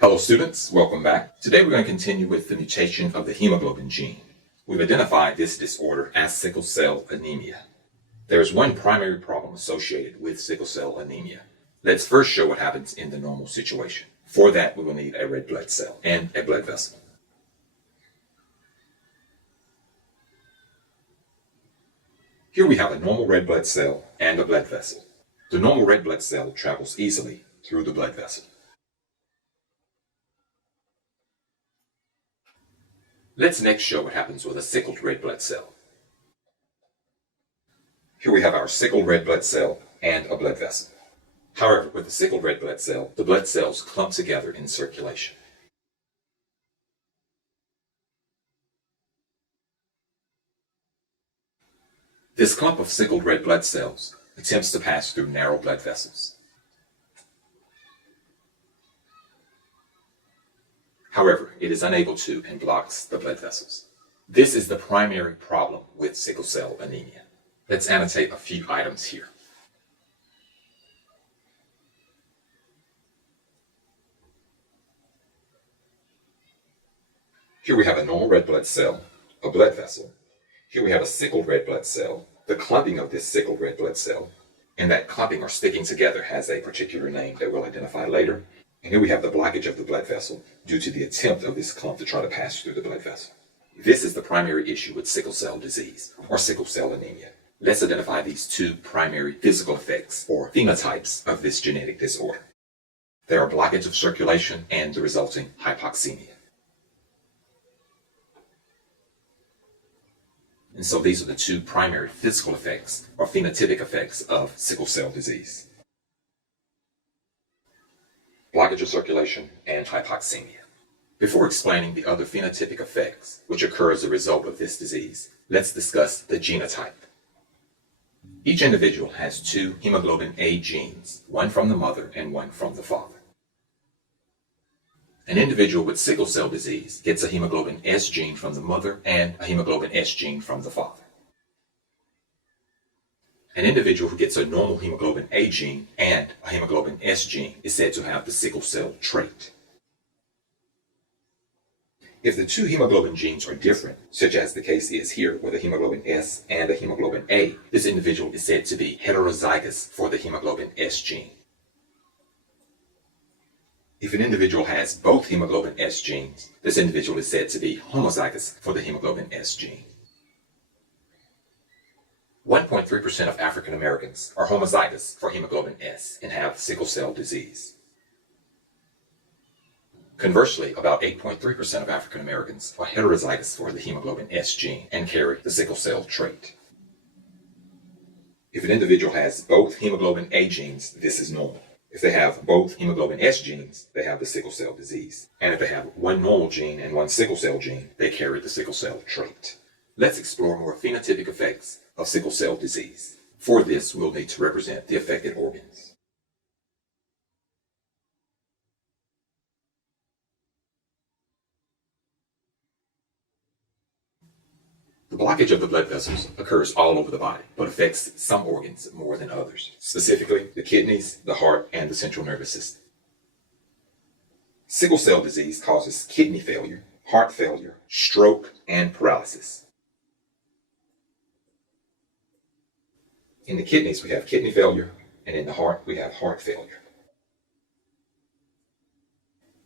Hello students, welcome back. Today we're going to continue with the mutation of the hemoglobin gene. We've identified this disorder as sickle cell anemia. There is one primary problem associated with sickle cell anemia. Let's first show what happens in the normal situation. For that, we will need a red blood cell and a blood vessel. Here we have a normal red blood cell and a blood vessel. The normal red blood cell travels easily through the blood vessel. Let's next show what happens with a sickled red blood cell. Here we have our sickled red blood cell and a blood vessel. However, with the sickled red blood cell, the blood cells clump together in circulation. This clump of sickled red blood cells attempts to pass through narrow blood vessels. However, it is unable to and blocks the blood vessels. This is the primary problem with sickle cell anemia. Let's annotate a few items here. Here we have a normal red blood cell, a blood vessel. Here we have a sickled red blood cell, the clumping of this sickled red blood cell, and that clumping or sticking together has a particular name that we'll identify later. And here we have the blockage of the blood vessel due to the attempt of this clump to try to pass through the blood vessel. This is the primary issue with sickle cell disease or sickle cell anemia. Let's identify these two primary physical effects or phenotypes of this genetic disorder. There are blockage of circulation and the resulting hypoxemia. And so these are the two primary physical effects or phenotypic effects of sickle cell disease. Blockage of circulation and hypoxemia. Before explaining the other phenotypic effects which occur as a result of this disease, let's discuss the genotype. Each individual has two hemoglobin A genes, one from the mother and one from the father. An individual with sickle cell disease gets a hemoglobin S gene from the mother and a hemoglobin S gene from the father. An individual who gets a normal hemoglobin A gene and a hemoglobin S gene is said to have the sickle cell trait. If the two hemoglobin genes are different, such as the case is here with a hemoglobin S and a hemoglobin A, this individual is said to be heterozygous for the hemoglobin S gene. If an individual has both hemoglobin S genes, this individual is said to be homozygous for the hemoglobin S gene. 1.3% of African Americans are homozygous for hemoglobin S and have sickle cell disease. Conversely, about 8.3% of African Americans are heterozygous for the hemoglobin S gene and carry the sickle cell trait. If an individual has both hemoglobin A genes, this is normal. If they have both hemoglobin S genes, they have the sickle cell disease. And if they have one normal gene and one sickle cell gene, they carry the sickle cell trait. Let's explore more phenotypic effects of sickle cell disease. For this, we'll need to represent the affected organs. The blockage of the blood vessels occurs all over the body, but affects some organs more than others, specifically the kidneys, the heart, and the central nervous system. Sickle cell disease causes kidney failure, heart failure, stroke, and paralysis. In the kidneys, we have kidney failure, and in the heart, we have heart failure.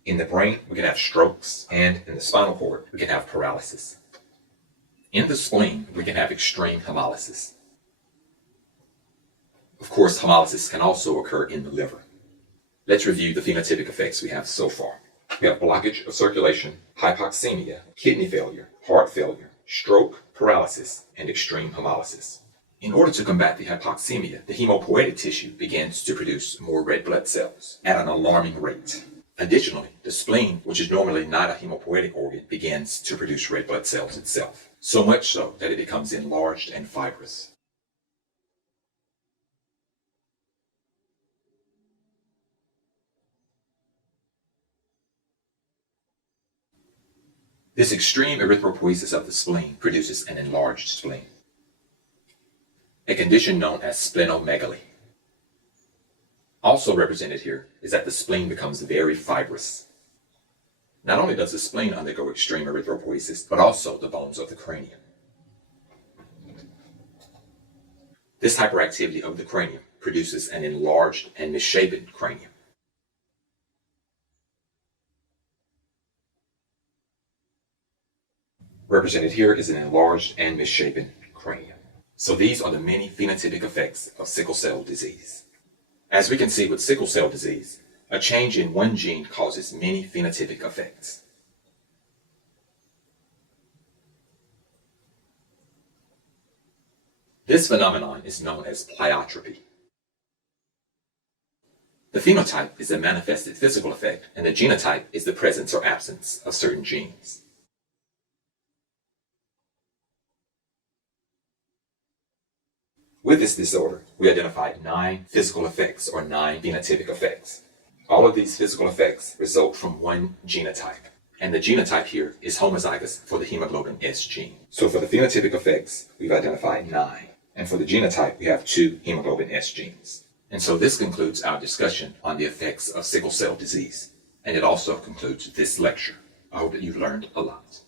In the brain, we can have strokes, and in the spinal cord, we can have paralysis. In the spleen, we can have extreme hemolysis. Of course, hemolysis can also occur in the liver. Let's review the phenotypic effects we have so far. We have blockage of circulation, hypoxemia, kidney failure, heart failure, stroke, paralysis, and extreme hemolysis. In order to combat the hypoxemia, the hemopoietic tissue begins to produce more red blood cells at an alarming rate. Additionally, the spleen, which is normally not a hemopoietic organ, begins to produce red blood cells itself, so much so that it becomes enlarged and fibrous. This extreme erythropoiesis of the spleen produces an enlarged spleen, a condition known as splenomegaly. Also represented here is that the spleen becomes very fibrous. Not only does the spleen undergo extreme erythropoiesis, but also the bones of the cranium. This hyperactivity of the cranium produces an enlarged and misshapen cranium. Represented here is an enlarged and misshapen cranium. So these are the many phenotypic effects of sickle cell disease. As we can see with sickle cell disease, a change in one gene causes many phenotypic effects. This phenomenon is known as pleiotropy. The phenotype is a manifested physical effect, and the genotype is the presence or absence of certain genes. With this disorder, we identified 9 physical effects or 9 phenotypic effects. All of these physical effects result from one genotype, and the genotype here is homozygous for the hemoglobin S gene. So for the phenotypic effects, we've identified 9, and for the genotype, we have 2 hemoglobin S genes. And so this concludes our discussion on the effects of sickle cell disease, and it also concludes this lecture. I hope that you've learned a lot.